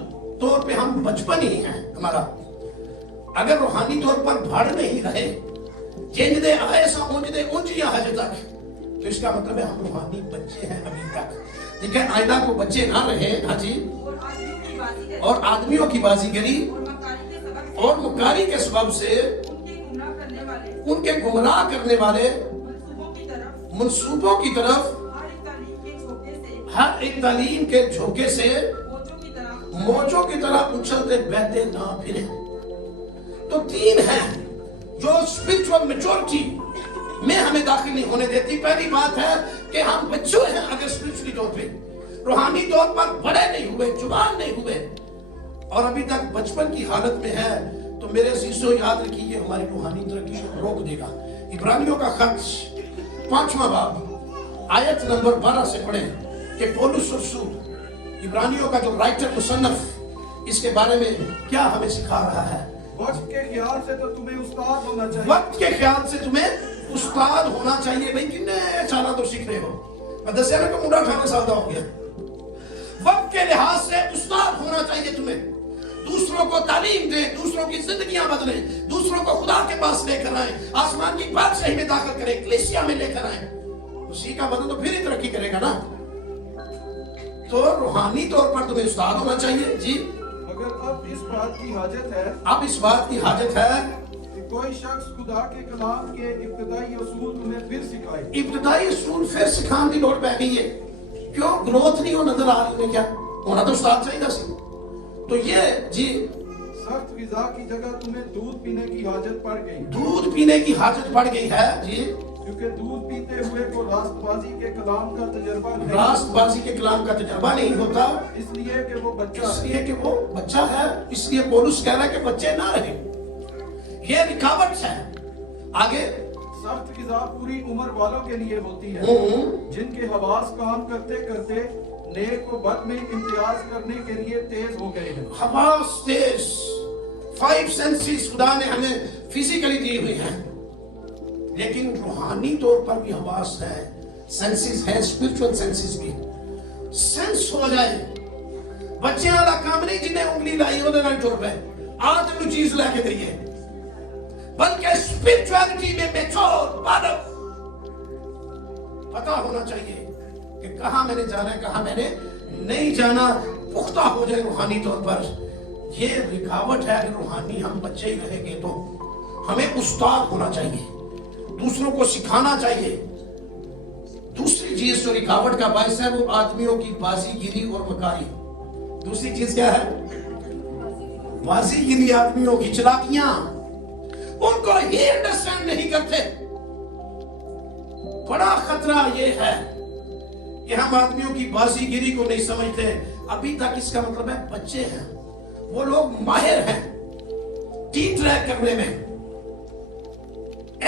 طور پہ ہم بچپن ہی ہیں ہمارا, اگر روحانی طور پر بڑھ نہیں رہے, جنج دے آئے سا اونج دے اونجیاں حج تک, تو اس کا مطلب ہے ہم روحانی بچے ہیں ابھی تک. لیکن آئندہ کو بچے نہ رہے. ہاں جی. اور آدمیوں کی بازیگری اور مکاری کے سبب سے ان کے گمراہ کرنے والے منصوبوں کی طرف ہر ایک تعلیم کے جھونکے سے موجوں کی طرح اچھلتے بہتے نہ پھریں. تو 3 ہیں جو اسپرچول میچورٹی میں ہمیں داخل نہیں ہونے دیتی. پہلی بات ہے کہ ہم بچوں ہیں اگر اسپرچولی طور پہ, روحانی طور پر بڑے نہیں ہوئے, جوان نہیں ہوئے اور ابھی تک بچپن کی حالت میں ہے, تو میرے عزیزو یاد رکھیے یہ ہماری روحانی ترقی کو روک دے گا. عبرانیوں کا خط 5واں باب آیت نمبر 12 سے پڑھیں کہ پولس رسول عبرانیوں کا جو رائٹر مصنف اس کے بارے میں کیا ہمیں سکھا رہا ہے. وقت کے خیال سے تو تمہیں استاد ہونا چاہیے. وقت کے خیال سے تمہیں استاد ہونا چاہیے. بھئی کتنے سالہ تو سیکھ رہے ہو, میں 10 سال کا منڈا 18 سال کا ہو گیا. وقت کے لحاظ سے استاد ہونا چاہیے تمہیں. دوسروں کو تعلیم دیں, دوسروں کی زندگیاں بدلیں, دوسروں کو خدا کے پاس لے کر آئیں, آسمان کی بادشاہی میں داخل کریں, کلیسیا میں لے کر آئیں. اسی کا بدل تو پھر ہی ترقی کرے گا نا. تو روحانی طور پر تمہیں استاد ہونا چاہیے. جی. مگر اب اس بات کی حاجت ہے, اب اس بات کی حاجت ہے کہ کوئی شخص خدا کے کلام کے ابتدائی اصول تمہیں پھر سکھائے. ابتدائی اصول پھر سکھان کی لوڑ پہ گئی ہے. کیوں گروتھ نہیں ہو نظر آ رہی ہے, کیا ہونا تو استاد چاہیے سی. تو یہ جی سخت غذا کی جگہ تمہیں دودھ پینے کی حاجت پڑ گئی. دودھ پینے کی حاجت پڑ گئی ہے. جی. کیونکہ دودھ پیتے ہوئے کو راست بازی کے کلام کا تجربہ نہیں, راست بازی کے کلام کا تجربہ نہیں ہوتا, اس لیے کہ وہ بچہ اس لیے کہ وہ بچہ ہے. اس لیے پولس کہہ رہا ہے کہ بچے نہ رہے. یہ رکاوٹ ہے. آگے سخت غذا پوری عمر والوں کے لیے ہوتی ہے, جن کے حواس کام کرتے کرتے نیک و بد میں امتیاز کرنے کے لیے تیز ہو گئے ہیں. حواس تیز, 5 सेंसेस खुदा ने हमें फिजिकली दी हुई हैं, लेकिन रूहानी तौर पर भी हवास है, सेंसेस है, स्पिरिचुअल सेंसेस भी। सेंस हो जाए, बच्चे वाला काम नहीं जिन्हें उंगली लाई ਉਹਦੇ ਨਾਲ ਟੁਰ ਪਏ, ਆਜ ਨੂੰ ਚੀਜ਼ ਲੈ ਕੇ ਦਈਏ, बल्कि स्पिरिचुअलिटी में मैच्योर बालक पता होना चाहिए कि कहां मैंने जाना है, कहां मैंने नहीं जाना, पुख्ता हो जाए रूहानी तौर पर। ये रुकावट है, अगर रूहानी हम बच्चे ही रहेंगे तो हमें उस्ताद होना चाहिए, दूसरों को सिखाना चाहिए। दूसरी चीज जो रुकावट का बायस है वो आदमियों की बाजीगिरी और मकारी। दूसरी चीज क्या है? बाजीगिरी, आदमियों की चालाकियां, उनको ये अंडरस्टैंड नहीं करते। बड़ा खतरा ये है कि हम आदमियों की बाजीगिरी को नहीं समझते। अभी तक इसका मतलब है बच्चे हैं, वो लोग माहिर हैं टी ट्रैक करने में,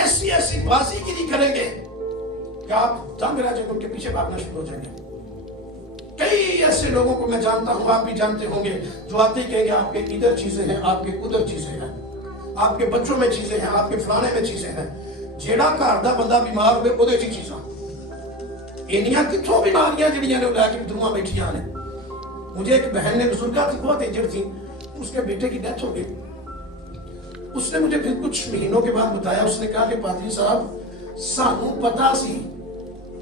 ऐसी ऐसी बाजीगिरी करेंगे कि आप दंग रह जाएंगे, उनके पीछे भागना शुरू हो जाएंगे। कई ऐसे लोगों को मैं जानता हूं, आप भी जानते होंगे, जो आते ही कहेंगे आपके इधर चीजें हैं, आपके उधर चीजें हैं, आपके बच्चों में चीजें हैं, आपके फलाने में चीजें हैं। जेड़ा घर दा बंदा बीमार होवे ओदे च चीज़ां, इन्नियां कित्थों बीमारियां जिहड़ियां ने लैके दुआं बैठियां ने। मुझे एक बहन ने, बुजुर्गा थी, बहुत एजड थी, उसके बेटे की डेथ हो गई। उसने मुझे फिर कुछ महीनों के बाद बताया, उसने कहा कि पादरी साहब सानू पता सी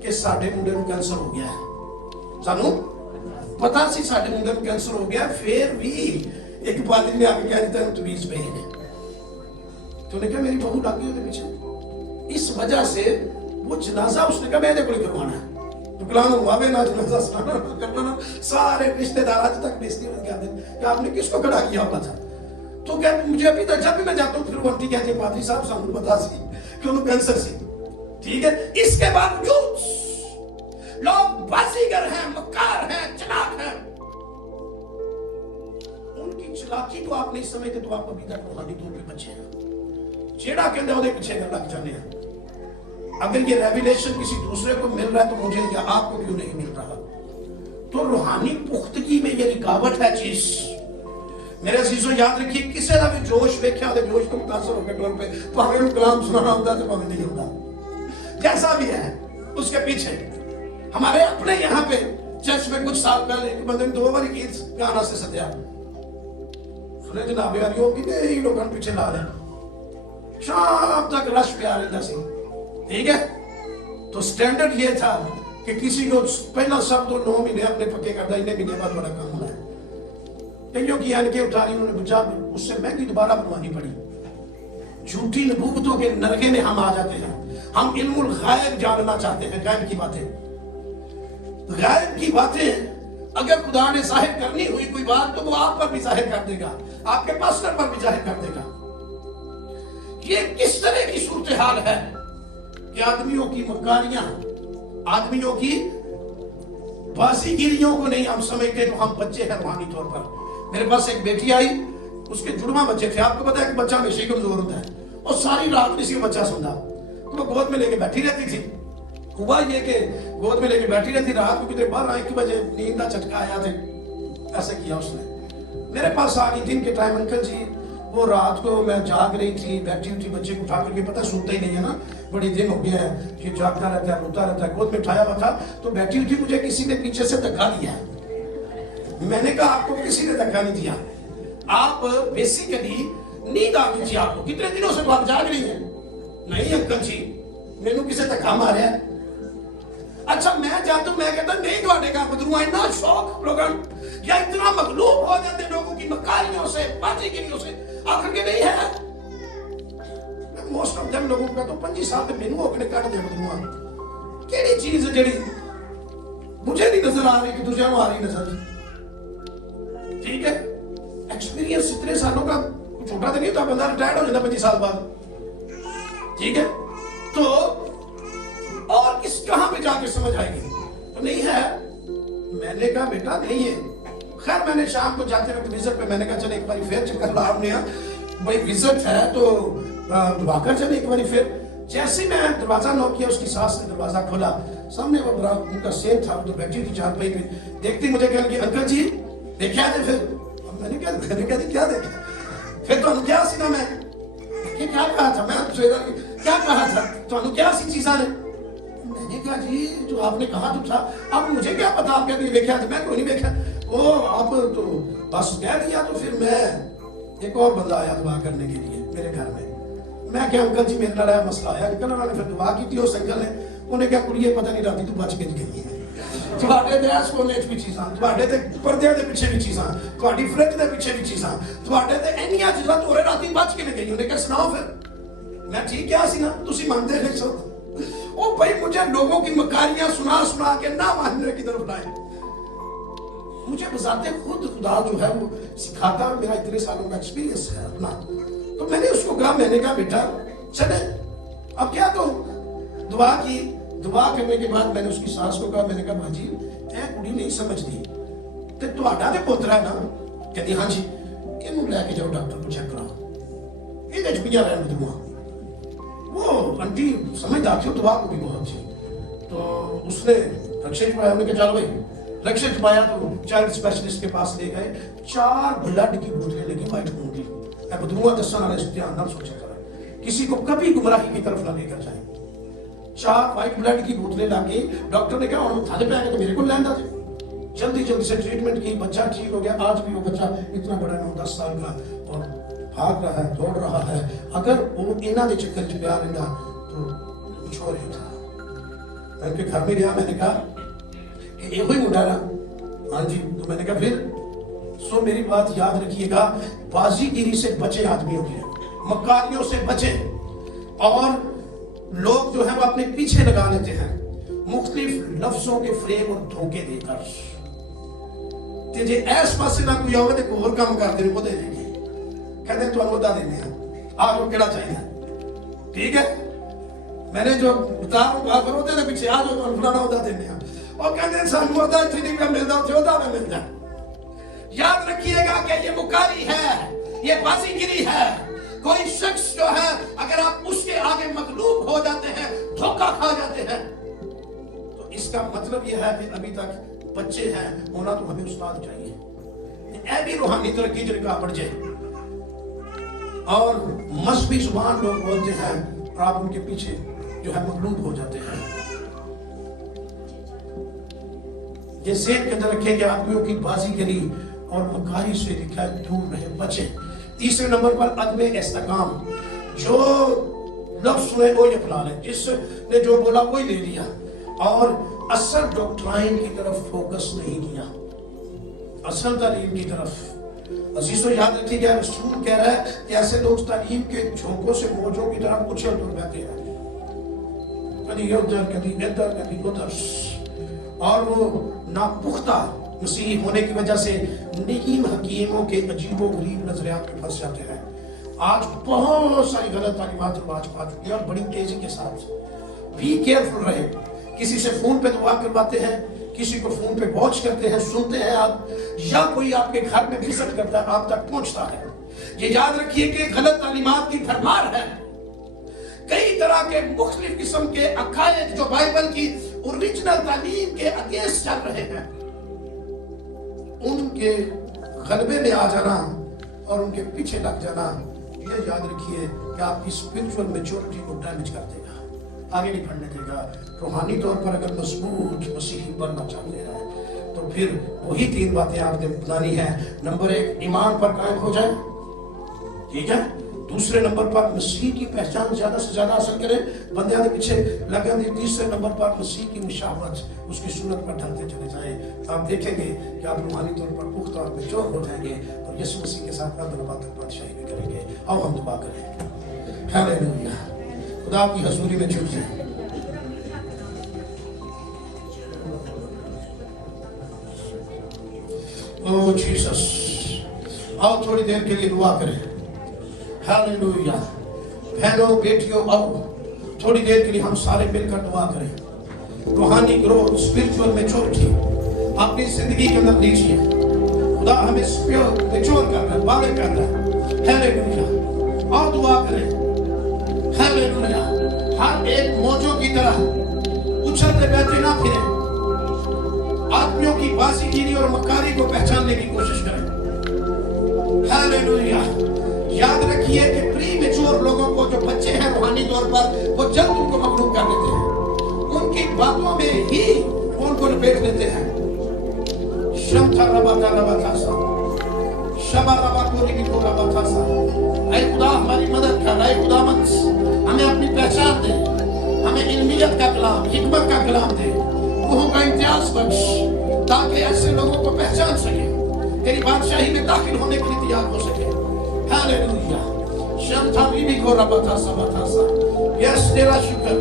कि साडे मुंडे नूं कैंसर हो गया है, सानू पता सी साडे मुंडे नूं कैंसर हो गया, फिर भी एक पादरी ने आके कहा तैनूं तवीज पे है। तो उन्हें कहा मेरी बहू लग गई उसके पीछे, इस वजह से वो जनाजा उसने कहा मैंने कोई करवाना है, तो कलाम वावे ना जनाजा सुनाना करना ना, सारे रिश्तेदार आज तक बेइज्जती होती हैं कि आपने किसको खड़ा किया होगा था। तो क्या मुझे अभी तक जब भी मैं जाता हूँ फिर वो आंटी कहती है पादरी साहब सामने बता सी कि उन्हें कैंसर सी, ठीक है। इसके बावजूद लोग बाजीगर हैं, मक्कार हैं, चालाक हैं। उनकी चालाकी को आप नहीं समझते तो आप अभी तक रूहानी तौर पे बच्चे हैं। जेड़ा कहते हैं पीछे लग जाने हैं। अगर ये रेवलेशन किसी दूसरे को मिल रहा है तो मुझे या आपको क्यों नहीं मिल रहा? तो रूहानी पुख्तगी में ये रुकावट है चीज। मेरे अजीजों याद रखिए, किसी का भी जोश वेख्या तो जोश को मुतासर होकर तौर पे भावे कलाम सुनाना होता है तो भावे नहीं होता, जैसा भी है उसके पीछे। हमारे अपने यहाँ पे चर्च में कुछ साल पहले एक बंदे ने 2 बार गीत गाना से सत्या सुने जनाब यार, कि लोगों पीछे ला रहे शाम तक रश पे आ रहा सी, ठीक है। तो स्टैंडर्ड ये था कि किसी को पहला सब तो 9 महीने अपने पक्के करता, इतने महीने बाद बड़ा काम होना है। कईयों की यानी कि उठारी उन्होंने बुझा, उससे महंगी दोबारा बनवानी पड़ी। झूठी नबूवतों के नरके में हम आ जाते हैं। हम इल्मुल गायब जानना चाहते हैं, गायब की बातें। गायब की बातें अगर खुदा ने जाहिर करनी हुई कोई बात तो वो आप पर भी जाहिर कर देगा, आपके पास्टर पर भी जाहिर कर देगा। ये किस तरह की सूरत हाल है कि आदमियों की मकारियां, आदमियों की बाजीगिरियों को नहीं हम समझते तो हम बच्चे हैं रूहानी तौर पर। मेरे पास एक बेटी आई, उसके जुड़वा बच्चे थे। आपको पता है कि बच्चा हमेशा ही कमजोर होता है, और सारी रात किसी का बच्चा सुनता तो वो गोद में लेके बैठी रहती थी। हुआ ये कि गोद में लेके बैठी रहती, रात को कितने 12-1 बजे नींद का झटका आया थे, ऐसे किया उसने। मेरे पास आ गई दिन के टाइम, अंकल जी वो रात को मैं जाग रही थी, बैठी हुई थी, बच्चे को उठा करके, पता सोता ही नहीं है ना, बड़ी दिन हो गया है कि जागता रहता है, रोता रहता है, गोद में उठाया हुआ था। तो बैठी हुई थी, मुझे किसी ने पीछे से धक्का दिया। मैंने कहा आपको किसी ने धक्का नहीं दिया, आप बेसिकली नींद आ गई थी आपको, कितने दिनों से तो आप जाग रही हैं। नहीं अंकल जी मैनू किसी धक्का मारे। अच्छा मैं जाता मैं कहता नहीं थोड़े घर बदलूंगा, इतना शौक लोगों या इतना मगलूब हो जाते लोगों की मकारियों से, बाजीगिरियों से, आखिर के नहीं है। मोस्ट ऑफ देम लोगों का तो 25 साल मेनू अपने काट दे बदलूंगा। केड़ी चीज जेड़ी मुझे नहीं नजर आ रही कि तुझे आ रही नजर, ठीक है। एक्सपीरियंस इतने सालों का छोटा तो नहीं था, बंदा रिटायर्ड हो जाता 25 साल बाद, ठीक है। तो और किस कहां पे जाके समझ आएगी? तो नहीं है। मैंने कहा बेटा नहीं है। खैर मैंने शाम को जाते वक्त विजिट पे मैंने कहा चल एक बार फिर चक्कर ला आपने, भाई विजिट है तो दुआकर चले एक बार फिर। जैसे मैं दरवाजा नॉक किया, उसकी सास ने दरवाजा खोला, सामने वो बड़ा उनका सेम था, तो बैठी थी चारपाई पे, देखती मुझे कहने लगी अंकल जी देखा थे। फिर मैंने क्या देखा? پھر تو کیا سی نا میں کہ کیا کہا تھا، میں کیا کہا تھا تو کیا سی چیزاں نے، میں نے کہا جی جو آپ نے کہا تو تھا، اب مجھے کیا پتا آپ کہتے ہیں دیکھا تھا، میں کوئی نہیں دیکھا، وہ آپ تو بس کہہ دیا۔ تو پھر میں ایک اور بندہ آیا دعا کرنے کے لیے میرے گھر میں کہ انکل جی میرے نال مسئلہ آیا، انکل نے پھر دعا کی تھی، اس انکل نے انہیں کہا کڑیے پتہ نہیں راتی تو بچ کے گئی ہے، تواڈے دے اس کونے بھی چیزاں، تواڈے تے پردے دے پیچھے بھی چیزاں، تواڈی فرج دے پیچھے بھی چیزاں، تواڈے تے اینیاں چیزاں تورے راتی بچ کے گئی۔ انہیں کہا سناؤ پھر، میں ٹھیک کیا سی نا تسی مانتے نہیں سو۔ او بھائی مجھے لوگوں کی مکاریاں سنا کے نہ ماننے کی طرف لائے، مجھے بذات خود خدا جو ہے وہ سکھاتا، میرا اتنے سالوں کا ایکسپیرینس ہے اپنا۔ تو میں نے اس کو کہا، میں نے کہا بیٹا چلے اب کیا کروں، دعا کی، دعا کرنے کے بعد میں نے اس کی ساس کو کہا، میں نے کہا بھاجی اے کڑی نہیں سمجھتی تے تہاڈا تے پوترا ہے نا، کہتی ہاں جی، اینوں لے کے جاؤ ڈاکٹر کو چیک کراؤ، یہ وچ پیا رہن دعا۔ وہ انٹی سمجھدار تھی، دعا کو بھی بہت تھی، تو اس نے رکشے چپایا، انہوں نے کہا چل بھائی رکشے چپایا، تو چائلڈ اسپیشلسٹ کے پاس لے گئے، 4 بلڈ کی بوتلیں لگی وائٹ خون کی۔ میں بدعا دسن والے اس دھیان نہ سوچا کریں، کسی کو کبھی گمراہی کی طرف نہ لے کر جائیں۔ 4 وائٹ بلڈ کی بوتلیں لاگی، ڈاکٹر نے کہا اور تھالے پہ آئے تو میرے کو لیندا تھے، جلدی جلدی سے ٹریٹمنٹ کی، بچہ ٹھیک ہو گیا۔ آج بھی وہ بچہ اتنا بڑا 9-10 سال کا اور بھاگ رہا ہے، دوڑ رہا ہے۔ اگر وہ انہاں دے چکر چ پیا رہندا تو کچھ اور ہی تھا۔ میں ان کے گھر میں گیا، میں نے کہا کہ یہ وہی منڈا نا، ہاں جی، تو میں نے کہا پھر سو میری بات یاد رکھیے گا، بازی گیری سے بچے آدمیوں کے، مکاریوں سے بچے، اور لوگ جو ہے وہ اپنے پیچھے لگا لیتے ہیں مختلف لفظوں کے فریب اور دھوکے دے کر، کہ جی ایس پاسے نہ کوئی آوے تو اور کام کر دیں وہ دے دیں گے، کہتے ہیں تو انودا دینے ہیں، آج وہ کیڑا چاہیے، ٹھیک ہے میں نے جو بتا رہا ہوں آپ ہوتے ہیں پیچھے، آج وہ فلانا عہدہ دینے ہیں، اور کہتے ہیں سانو عہدہ اتنی کا ملتا تھے عہدہ میں ملتا۔ یاد رکھیے گا کہ یہ مکاری ہے، یہ بازی گری ہے۔ کوئی شخص جو ہے اگر آپ اس کے آگے مغلوب ہو جاتے ہیں، دھوکہ کھا جاتے ہیں، تو اس کا مطلب یہ ہے کہ ابھی تک بچے ہیں، ہونا تو ہمیں استاد چاہیے، اے بھی روحانی ترقی جنکا بڑھ جائے، اور مذہبی زبان لوگ بولتے ہیں اور آپ ان کے پیچھے جو ہے مغلوب ہو جاتے ہیں۔ یہ ذہن کے اندر رکھیں کہ آدمیوں کی بازی گری اور مکاری سے لکھا ہے دور رہے، بچے۔ تیسرے نمبر پر عدم استحکام، جو لفظ سنے وہی اپنا لے، جس نے جو بولا وہی لے لیا، اور اصل ڈاکٹرائن کی طرف فوکس نہیں کیا، اصل تعلیم کی طرف۔ عزیزو یاد رکھیے کہ رسول کہہ رہا ہے کہ ایسے لوگ تعلیم کے جھونکوں سے موجوں کی طرح اچھل دور بیٹھے ہیں، کبھی ادھر کبھی ادھر کبھی ادھر، اور وہ ناپختہ مسیح ہونے کی وجہ سے نیم حکیموں کے عجیب و غریب نظریات میں پھنس جاتے ہیں۔ آج بہت ساری غلط تعلیمات رواج پا چکی ہیں، اور بڑی تیزی کے ساتھ بھی کیئرفل رہے۔ کسی سے فون پہ دعا کرواتے ہیں، کسی کو فون پہ واچ کرتے ہیں، سنتے ہیں آپ، یا کوئی آپ کے گھر میں وزٹ کرتا ہے، آپ تک پہنچتا ہے۔ یہ یاد رکھیے کہ غلط تعلیمات کی بھرمار ہے، کئی طرح کے مختلف قسم کے عقائد جو بائبل کی اوریجنل تعلیم کے اگینسٹ چل رہے ہیں، ان کے غلبے میں آ جانا اور ان کے پیچھے لگ جانا، یہ یاد رکھیے کہ آپ کی اسپرچول میچورٹی کو ڈیمیج کر دے گا، آگے نہیں بڑھنے دے گا۔ روحانی طور پر اگر مضبوط مسیحی بننا چاہتے ہیں تو پھر وہی 3 باتیں آپ نے بتانی ہیں۔ نمبر 1 ایمان پر قائم ہو جائے، ٹھیک ہے۔ دوسرے نمبر پر مسیح کی پہچان زیادہ سے زیادہ حاصل کریں، بندیاں دے پیچھے لگیں دی۔ تیسرے نمبر پر مسیح کی مشابہت، اس کی سنت پر ڈھلتے چلے جائیں، آپ دیکھیں گے کہ آپ روحانی طور پر پختہ اور میچور ہو جائیں گے، اور یسوع مسیح کے ساتھ اب نبات تک بادشاہی بھی کریں گے۔ آؤ ہم دعا کریں۔ ہاللیلویہ۔ خدا کی حضوری میں جھک جائیں۔ او جیسس، آؤ تھوڑی دیر کے لیے دعا کریں۔ ہاللیلویہ۔ بہنوں بیٹیوں، آؤ تھوڑی دیر کے لیے ہم سارے مل کر دعا کریں۔ روحانی گروتھ، اسپرچول میچورٹی اپنی زندگی کے اندر لیجیے۔ خدا ہمیں میچور کر رہا ہے، بالغ کر رہا ہے۔ ہاللیلویہ۔ آؤ دعا کریں۔ ہاللیلویہ۔ ہر ایک موجوں کی طرح اچھلتے بہتے نہ پھریں، آدمیوں کی بازی گیری اور مکاری کو پہچاننے کی کوشش کریں۔ ہاللیلویہ۔ याद रखिए कि प्री मेच्योर लोगों को, जो बच्चे हैं रूहानी तौर पर, वो जल्द उनको मखलूक कर देते हैं, उनकी बातों में ही उनको लपेट देते हैं। शम्था रबाता रबातासा, शबा रबा कोरी की कोरा बतासा। ऐ खुदा हमारी मदद कर, ऐ खुदावंद हमें अपनी पहचान दे, हमें इल्मियत का कलाम, हिकमत का कलाम दे, रूहों का इम्तियाज बख्श, ताकि ऐसे लोगों को पहचान सके, तेरी बादशाही में दाखिल होने के लिए तैयार हो सके। हालेलुया। शम्था बीबी को रबातासा बतासा। यस, तेरा शुक्र।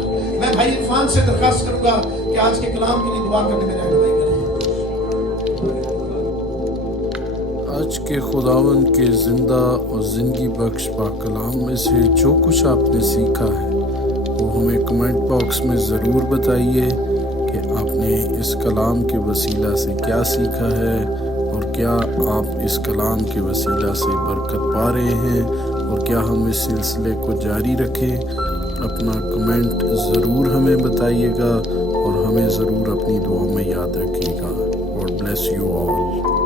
मैं भाई इरफान से दरखास्त करूंगा कि आज के कलाम के लिए दुआ करने में रहनुमाई करें। आज के खुदावंद के ज़िंदा और ज़िंदगी बख्श पाक कलाम में से जो कुछ आपने सीखा है वो हमें कमेंट बॉक्स में ज़रूर बताइए कि आपने इस कलाम के वसीला से क्या सीखा है और क्या आप इस कलाम के वसीला से बरकत पा रहे हैं और क्या हम इस सिलसिले को जारी रखें। अपना कमेंट ज़रूर हमें बताइएगा और हमें ज़रूर अपनी दुआ में याद रखिएगा। God bless you all.